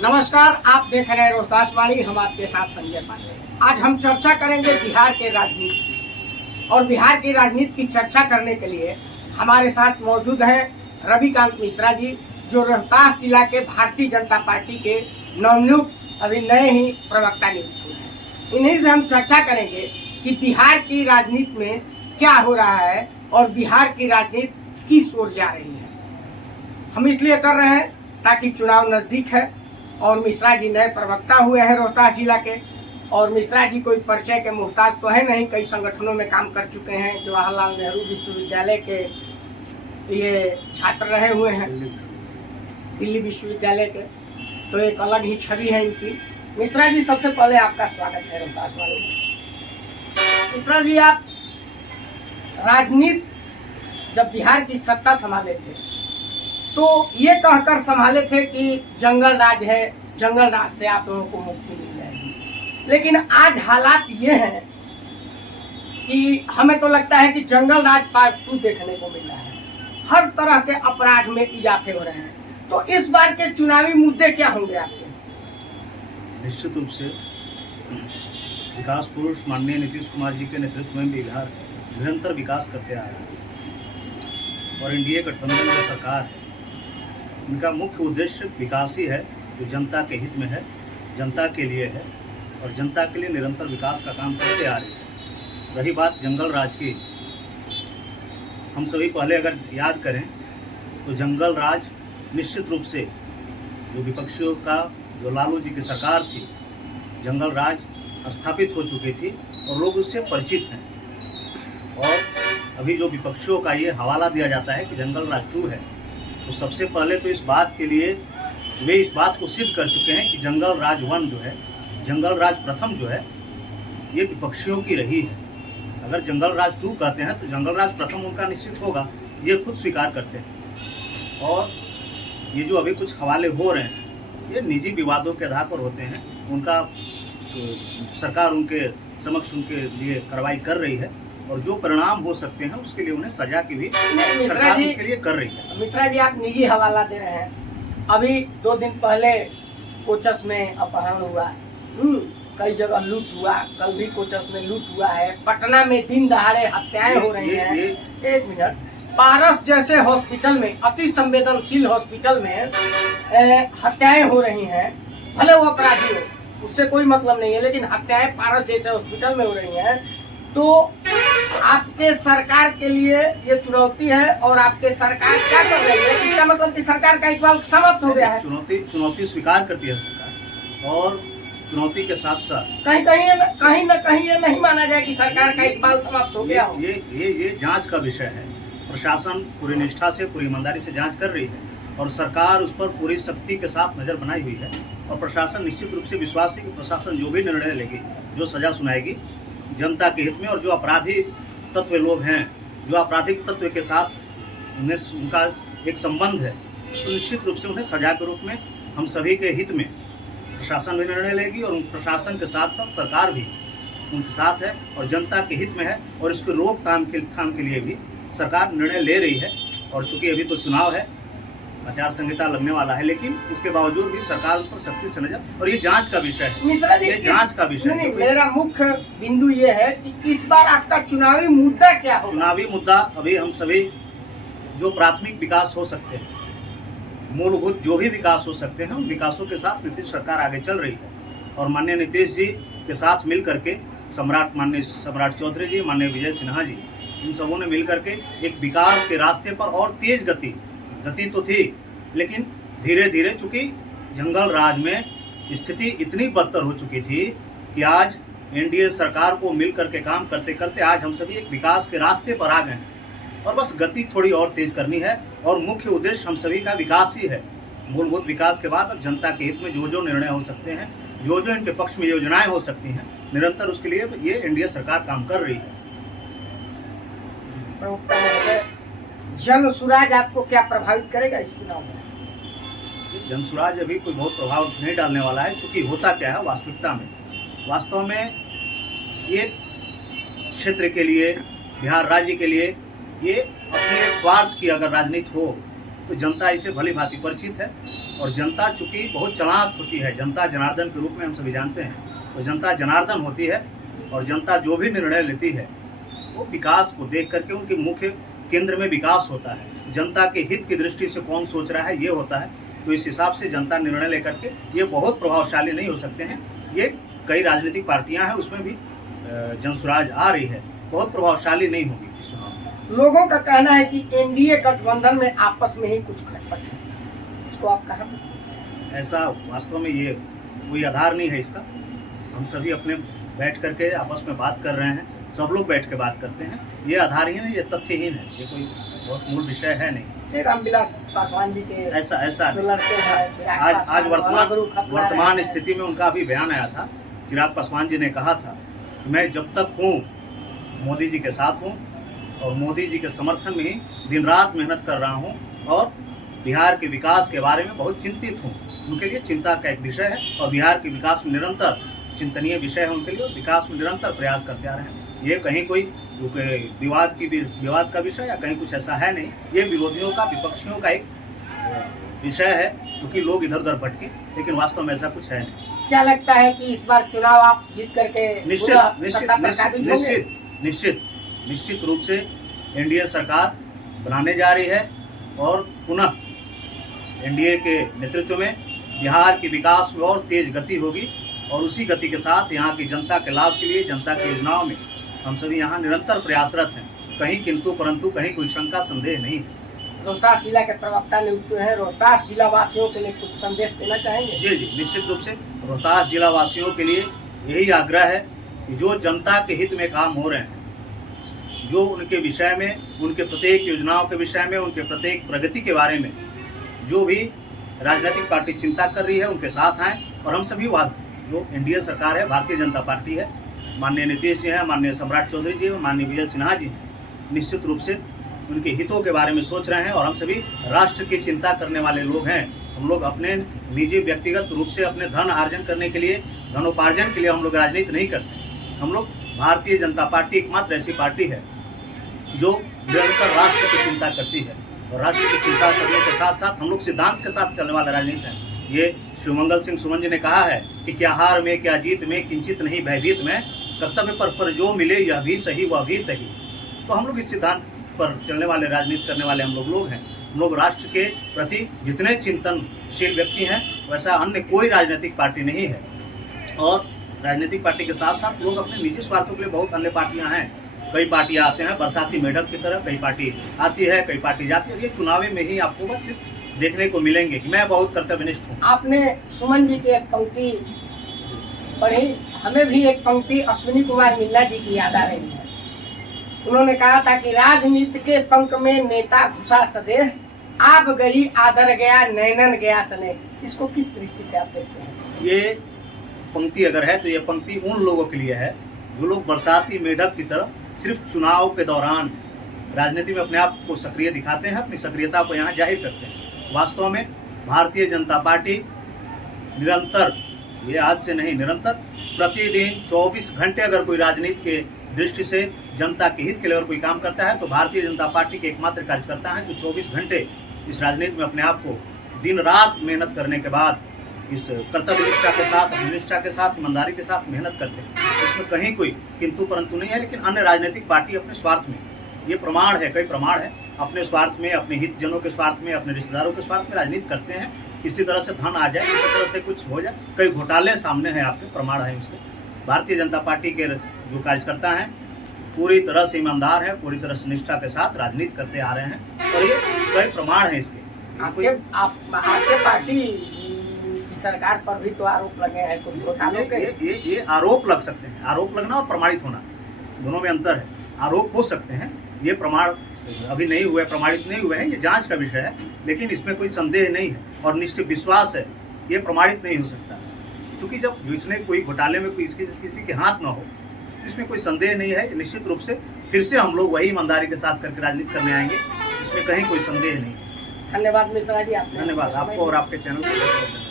नमस्कार, आप देख रहे हैं रोहतास वाणी। हम आपके साथ संजय पांडे। आज हम चर्चा करेंगे बिहार के राजनीति की, और बिहार की राजनीति की चर्चा करने के लिए हमारे साथ मौजूद हैं रविकांत मिश्रा जी, जो रोहतास जिला के भारतीय जनता पार्टी के नवनियुक्त अभी नए ही प्रवक्ता नियुक्त हुए हैं। इन्हीं से हम चर्चा करेंगे कि बिहार की राजनीति में क्या हो रहा है और बिहार की राजनीति किस ओर जा रही है। हम इसलिए कर रहे हैं ताकि चुनाव नजदीक है और मिश्रा जी नए प्रवक्ता हुए हैं रोहतास जिला के, और मिश्रा जी कोई परिचय के मुहताज तो है नहीं। कई संगठनों में काम कर चुके हैं, जवाहरलाल नेहरू विश्वविद्यालय के ये छात्र रहे हुए हैं, दिल्ली विश्वविद्यालय के, तो एक अलग ही छवि है इनकी। मिश्रा जी, सबसे पहले आपका स्वागत है रोहतास वाले में। मिश्रा जी, आप राजनीति जब बिहार की सत्ता संभाले थे तो ये कहकर संभाले थे कि जंगल राज है, जंगल राज से आप लोगों को मुक्ति मिल जाएगी, लेकिन आज हालात ये हैं कि हमें तो लगता है कि जंगल राज पार्ट 2 देखने को मिल रहा है। हर तरह के अपराध में इजाफे हो रहे हैं। तो इस बार के चुनावी मुद्दे क्या होंगे आपके? निश्चित रूप से विकास पुरुष माननीय नीतीश कुमार जी के नेतृत्व में बिहार निरंतर विकास करते आ रहा है, और एनडीए गठबंधन जो सरकार है उनका मुख्य उद्देश्य विकास ही है, जो जनता के हित में है, जनता के लिए है, और जनता के लिए निरंतर विकास का काम करते आ रहे हैं। रही बात जंगल राज की, हम सभी पहले अगर याद करें तो जंगल राज निश्चित रूप से जो विपक्षियों का, जो लालू जी की सरकार थी, जंगल राज स्थापित हो चुकी थी और लोग उससे परिचित हैं। और अभी जो विपक्षियों का ये हवाला दिया जाता है कि जंगल राज 2 है, तो सबसे पहले तो इस बात के लिए वे इस बात को सिद्ध कर चुके हैं कि जंगल राज 1 जो है, जंगल राज प्रथम जो है, ये विपक्षियों की रही है। अगर जंगल राज 2 कहते हैं तो जंगल राज प्रथम उनका निश्चित होगा, ये खुद स्वीकार करते हैं। और ये जो अभी कुछ हवाले हो रहे हैं, ये निजी विवादों के आधार पर होते हैं। उनका सरकार उनके समक्ष उनके लिए कार्रवाई कर रही है, और जो परिणाम हो सकते हैं उसके लिए उन्हें सजा की भी सरकार उनके लिए कर रही है। मिश्रा जी, आप निजी हवाला दे रहे हैं। अभी 2 दिन पहले कोचस में अपहरण हुआ, कई जगह लूट हुआ, कल भी कोचस में लूट हुआ है, पटना में दिन दहाड़े हत्याएं हो रही हैं। एक मिनट, पारस जैसे हॉस्पिटल में, अति संवेदनशील हॉस्पिटल में हत्याएं हो रही हैं। भले वो अपराधी हो, उससे कोई मतलब नहीं है, लेकिन हत्याएं पारस जैसे हॉस्पिटल में हो रही हैं। तो आपके सरकार के लिए ये चुनौती है, और आपके सरकार क्या कर रही है? इसका मतलब कि सरकार का इकबाल समाप्त हो गया है। चुनौती स्वीकार करती है सरकार, और चुनौती के साथ साथ कहीं न कहीं ये नहीं माना जाए कि सरकार का इकबाल समाप्त हो गया हो। ये जांच का विषय है। प्रशासन पूरी निष्ठा से, पूरी ईमानदारी से जांच कर रही है, और सरकार उस पर पूरी सख्ती के साथ नजर बनाई हुई है। और प्रशासन निश्चित रूप से विश्वास है कि प्रशासन जो भी निर्णय लेगी, जो सजा सुनाएगी, जनता के हित में, और जो अपराधी तत्व लोग हैं, जो आपराधिक तत्व के साथ उनका एक संबंध है, तो निश्चित रूप से उन्हें सजा के रूप में हम सभी के हित में प्रशासन भी निर्णय लेगी, और उन प्रशासन के साथ साथ सरकार भी उनके साथ है और जनता के हित में है, और इसकी रोकथाम के लिए भी सरकार निर्णय ले रही है। और चूंकि अभी तो चुनाव है, आचार संहिता लगने वाला है, लेकिन इसके बावजूद भी सरकार उन पर सख्ती से नजर, और ये जांच का विषय है। मिश्रा जी, ये जांच का विषय है। मेरा मुख्य बिंदु ये है कि इस बार आपका चुनावी मुद्दा क्या होगा? चुनावी मुद्दा अभी हम सभी, जो प्राथमिक विकास हो सकते हैं, मूलभूत जो भी विकास हो सकते हैं, उन विकासों के साथ नीतीश सरकार आगे चल रही है। और माननीय नीतीश जी के साथ मिल करके माननीय सम्राट चौधरी जी, माननीय विजय सिन्हा जी, इन सबों ने मिल करके एक विकास के रास्ते पर और तेज गति तो थी, लेकिन धीरे धीरे, चूंकि जंगल राज में स्थिति इतनी बदतर हो चुकी थी कि आज एनडीए सरकार को मिल करके काम करते करते आज हम सभी एक विकास के रास्ते पर आ गए हैं, और बस गति थोड़ी और तेज करनी है। और मुख्य उद्देश्य हम सभी का विकास ही है। मूलभूत विकास के बाद अब जनता के हित में जो जो निर्णय हो सकते हैं, जो जो इनके पक्ष में योजनाएं हो सकती हैं, निरंतर उसके लिए ये एनडीए सरकार काम कर रही है। जन सुराज आपको क्या प्रभावित करेगा इस चुनाव में? जन सुराज अभी कोई बहुत प्रभाव नहीं डालने वाला है, क्योंकि होता क्या है वास्तविकता में, वास्तव में ये क्षेत्र के लिए, बिहार राज्य के लिए, ये अपने स्वार्थ की अगर राजनीति हो तो जनता इससे भली भांति परिचित है। और जनता चूंकि बहुत चालाक होती है, जनता जनार्दन के रूप में हम सभी जानते हैं, तो जनता जनार्दन होती है और जनता जो भी निर्णय लेती है वो विकास को देख करके उनके मुख्य केंद्र में विकास होता है। जनता के हित की दृष्टि से कौन सोच रहा है ये होता है। तो इस हिसाब से जनता निर्णय लेकर के ये बहुत प्रभावशाली नहीं हो सकते हैं। ये कई राजनीतिक पार्टियां हैं उसमें भी जनसुराज आ रही है, बहुत प्रभावशाली नहीं होगी इस चुनाव में। लोगों का कहना है कि एनडीए गठबंधन में आपस में ही कुछ खटपट है, इसको आप कहा? ऐसा वास्तव में ये कोई आधार नहीं है इसका। हम सभी अपने बैठ करके आपस में बात कर रहे हैं, सब लोग बैठ के बात करते हैं। ये आधारहीन है, ये तथ्यहीन है, ये कोई बहुत मूल विषय है नहीं। रामविलास पासवान जी के ऐसा जो लड़के हैं, आज वर्तमान स्थिति में उनका अभी बयान आया था। चिराग पासवान जी ने कहा था कि मैं जब तक हूँ मोदी जी के साथ हूँ और मोदी जी के समर्थन में ही दिन रात मेहनत कर रहा हूँ और बिहार के विकास के बारे में बहुत चिंतित हूँ। उनके लिए चिंता का एक विषय है और बिहार के विकास में निरंतर चिंतनीय विषय है उनके लिए, विकास में निरंतर प्रयास करते आ रहे हैं। ये कहीं कोई विवाद का विषय या कहीं कुछ ऐसा है नहीं। ये विरोधियों का, विपक्षियों का एक विषय है क्योंकि लोग इधर उधर भटके, लेकिन वास्तव में ऐसा कुछ है नहीं। क्या लगता है कि इस बार चुनाव आप जीत करके निश्चित रूप से एनडीए सरकार बनाने जा रही है और पुनः एनडीए के नेतृत्व में बिहार के विकास में और तेज गति होगी और उसी गति के साथ यहाँ की जनता के लाभ के लिए, जनता की योजनाओं में हम सभी यहाँ निरंतर प्रयासरत हैं। कहीं किंतु परंतु, कहीं कोई शंका संदेह नहीं है। रोहतास जिला के प्रवक्ता नियुक्त हैं, रोहतास जिला वासियों के लिए कुछ संदेश देना चाहेंगे? जी, निश्चित रूप से रोहतास जिला वासियों के लिए यही आग्रह है कि जो जनता के हित में काम हो रहे हैं, जो उनके विषय में, उनके प्रत्येक योजनाओं के विषय में, उनके प्रत्येक प्रगति के बारे में जो भी राजनीतिक पार्टी चिंता कर रही है उनके साथ आएँ। और हम सभी जो एनडीए सरकार है, भारतीय जनता पार्टी है, माननीय नीतीश जी हैं, माननीय सम्राट चौधरी जी हैं, माननीय विजय सिन्हा जी हैं, निश्चित रूप से उनके हितों के बारे में सोच रहे हैं। और हम सभी राष्ट्र की चिंता करने वाले लोग हैं। हम लोग अपने निजी व्यक्तिगत रूप से अपने धन अर्जन करने के लिए, धनोपार्जन के लिए हम लोग राजनीति नहीं करते। हम लोग भारतीय जनता पार्टी एकमात्र ऐसी पार्टी है जो निरंतर राष्ट्र की चिंता करती है और राष्ट्र की चिंता करने के साथ साथ हम लोग सिद्धांत के साथ चलने वाला राजनीति है। ये शिवमंगल सिंह सुमन जी ने कहा है कि क्या हार में क्या जीत में, किंचित नहीं भयभीत में, कर्तव्य पर जो मिले यह भी सही वह भी सही। तो हम लोग इस सिद्धांत पर चलने वाले, राजनीति करने वाले हम लोग हैं। हम लोग राष्ट्र के प्रति जितने चिंतनशील व्यक्ति हैं वैसा अन्य कोई राजनीतिक पार्टी नहीं है। और राजनीतिक पार्टी के साथ साथ लोग अपने निजी स्वार्थों के लिए, बहुत अन्य पार्टियां हैं, कई पार्टियां आते हैं बरसाती मेढक की तरह, कई पार्टी आती है, कई पार्टी जाती है। ये चुनाव में ही आपको बस सिर्फ देखने को मिलेंगे कि मैं बहुत कर्तव्यनिष्ठ हूँ। आपने सुमन जी की एक पंक्ति पढ़ी, हमें भी एक पंक्ति अश्विनी कुमार मिन्ना जी की याद आ रही है। उन्होंने कहा था कि राजनीति के पंख में नेता घुसा सदेह, आप गई आदर गया नैनन गया सने। इसको किस दृष्टि से आप देखते हैं? ये पंक्ति अगर है तो ये पंक्ति उन लोगों के लिए है जो लोग बरसाती मेढक की तरह सिर्फ चुनाव के दौरान राजनीति में अपने आप को सक्रिय दिखाते हैं, अपनी सक्रियता को यहाँ जाहिर करते हैं। वास्तव में भारतीय जनता पार्टी निरंतर, ये आज से नहीं, निरंतर प्रतिदिन 24 घंटे अगर कोई राजनीति के दृष्टि से जनता के हित के लिए अगर कोई काम करता है तो भारतीय जनता पार्टी के एकमात्र कार्यकर्ता हैं जो 24 घंटे इस राजनीति में अपने आप को दिन रात मेहनत करने के बाद इस कर्तव्य निष्ठा के साथ, निष्ठा के साथ, ईमानदारी के साथ मेहनत करते हैं। इसमें कहीं कोई किंतु परंतु नहीं है। लेकिन अन्य राजनीतिक पार्टी अपने स्वार्थ में, ये प्रमाण है, कई प्रमाण है, अपने स्वार्थ में, अपने हितजनों के स्वार्थ में, अपने रिश्तेदारों के स्वार्थ में राजनीति करते हैं। किसी तरह से धन आ जाए, किसी तरह से कुछ हो जाए, कई घोटाले सामने हैं, आपके प्रमाण है उसके। भारतीय जनता पार्टी के जो कार्यकर्ता हैं पूरी तरह से ईमानदार है, पूरी तरह से निष्ठा के साथ राजनीति करते आ रहे हैं और ये कई प्रमाण है इसके। आपके पार्टी की सरकार पर भी तो आरोप लगे हैं कुछ घोटालों के। ये आरोप लग सकते हैं, आरोप लगना और प्रमाणित होना दोनों में अंतर है। आरोप हो सकते हैं, ये प्रमाण अभी नहीं हुए, प्रमाणित नहीं हुए हैं, ये जांच का विषय है, लेकिन इसमें कोई संदेह नहीं है और निश्चित विश्वास है ये प्रमाणित नहीं हो सकता। क्योंकि जब इसमें कोई घोटाले में कोई किसी के हाथ ना हो, इसमें कोई संदेह नहीं है। निश्चित रूप से फिर से हम लोग वही ईमानदारी के साथ करके राजनीति करने आएंगे, इसमें कहीं कोई संदेह नहीं। धन्यवाद मिश्रा जी, धन्यवाद आपको और आपके चैनल को।